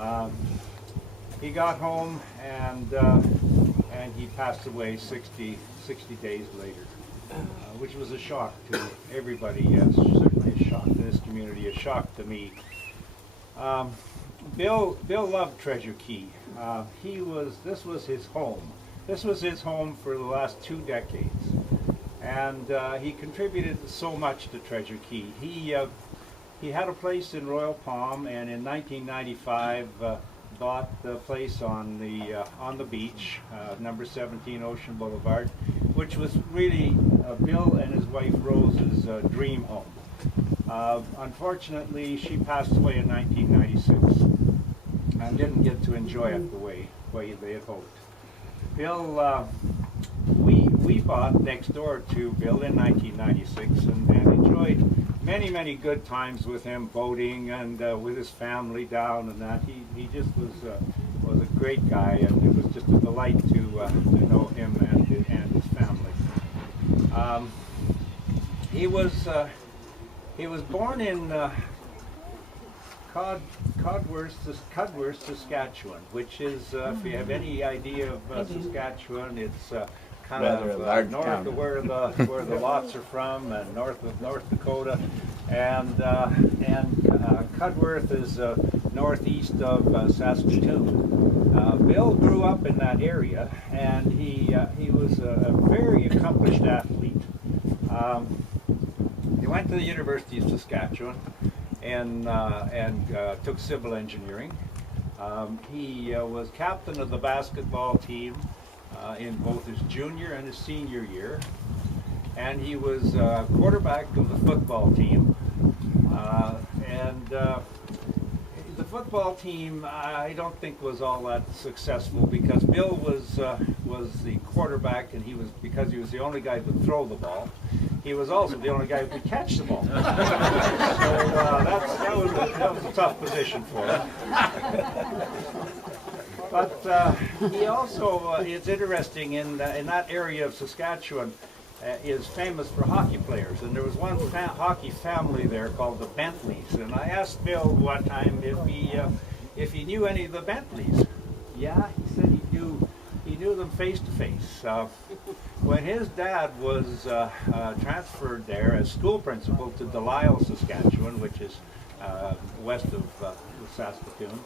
Um, he got home and he passed away 60 days later, which was a shock to everybody. Yes, certainly a shock to this community, a shock to me. Bill loved Treasure Cay. This was his home. This was his home for the last 2 decades. And he contributed so much to Treasure Cay. He had a place in Royal Palm, and in 1995 bought the place on the beach, number 17 Ocean Boulevard, which was really Bill and his wife Rose's dream home. Unfortunately, she passed away in 1996 and didn't get to enjoy it the way they had hoped. Bill, we bought next door to Bill in 1996 and enjoyed many good times with him, boating and with his family down and that. He just was a great guy, and it was just a delight to know him and his family. He was born in Cudworth, Saskatchewan, which is, if you have any idea of Saskatchewan, it's kind of north of where the lots are from, and north of North Dakota, and Cudworth is northeast of Saskatoon. Bill grew up in that area, and he was a very accomplished athlete. He went to the University of Saskatchewan and took civil engineering. He was captain of the basketball team in both his junior and his senior year, and he was quarterback of the football team. The football team, I don't think was all that successful, because Bill was the quarterback, and because he was the only guy who could throw the ball. He was also the only guy who could catch the ball. So that was a tough position for him. But he also, it's interesting, in that area of Saskatchewan, is famous for hockey players. And there was one hockey family there called the Bentleys. And I asked Bill one time if he knew any of the Bentleys. Yeah, he said he knew them face to face. When his dad was transferred there as school principal to Delisle, Saskatchewan, which is west of Saskatoon,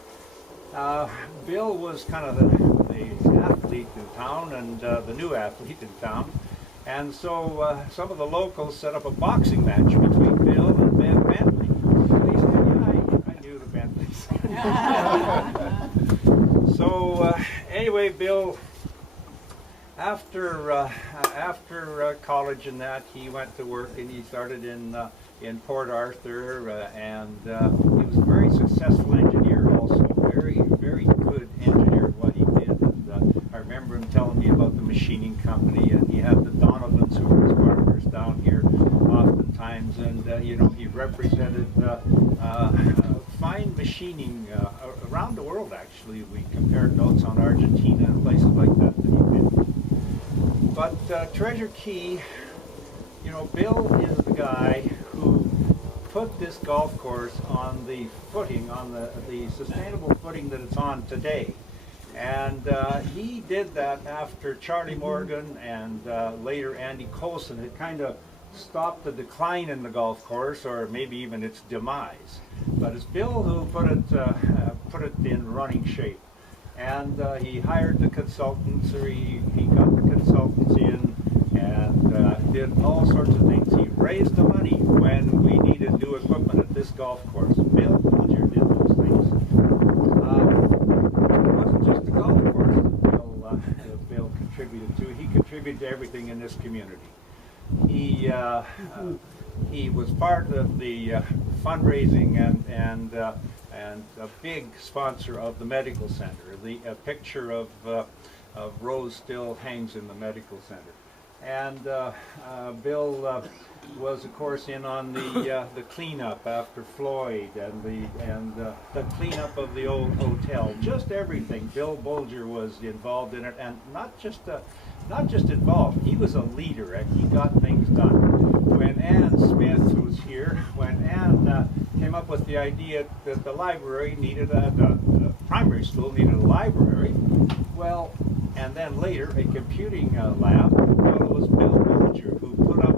Bill was kind of the athlete in town, and the new athlete in town. And so some of the locals set up a boxing match between Bill and Ben Bentley. So he said, yeah, I knew the Bentleys. So anyway, Bill, after college and that, he went to work, and he started in Port Arthur, and he was a very successful engineer also, very good engineer at what he did. And I remember him telling me about the machining company, and he had the Donovans who were his partners down here oftentimes, and he represented fine machining around the world. Actually, we compared notes on Argentina and places like that he did. But Treasure Cay, Bill is the guy who put this golf course on the footing, on the sustainable footing that it's on today. And he did that after Charlie Morgan and later Andy Coulson had kind of stopped the decline in the golf course, or maybe even its demise. But it's Bill who put it in running shape. And he hired the consultants, or he got the consultants in, and did all sorts of things. He raised the money when we needed new equipment at this golf course. Bill Bulger did those things. It wasn't just the golf course that Bill contributed to. He contributed to everything in this community. He was part of the fundraising and a big sponsor of the medical center. A picture of Rose still hangs in the medical center. And Bill was, of course, in on the cleanup after Floyd, and the cleanup of the old hotel. Just everything. Bill Bulger was involved in it, and not just involved. He was a leader, and he got things done. When Ann Smith was here, when Ann came up with the idea that the library needed a primary school needed a library. Well, and then later a computing lab. Well, it was Bill Bulger who put up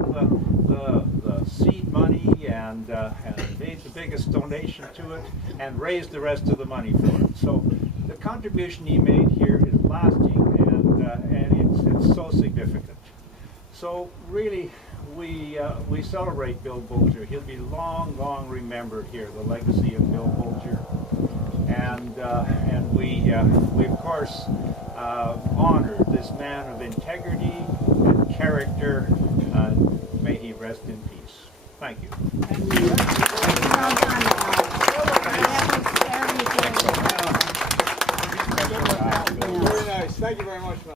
the seed money and made the biggest donation to it and raised the rest of the money for it. So the contribution he made here is lasting, and it's so significant. So really, we celebrate Bill Bulger. He'll be long, long remembered here. The legacy of Bill Bulger, and we of course honor this man of integrity and character. May he rest in peace. Thank you. Thank you. Very nice. Thank you very much, Mel.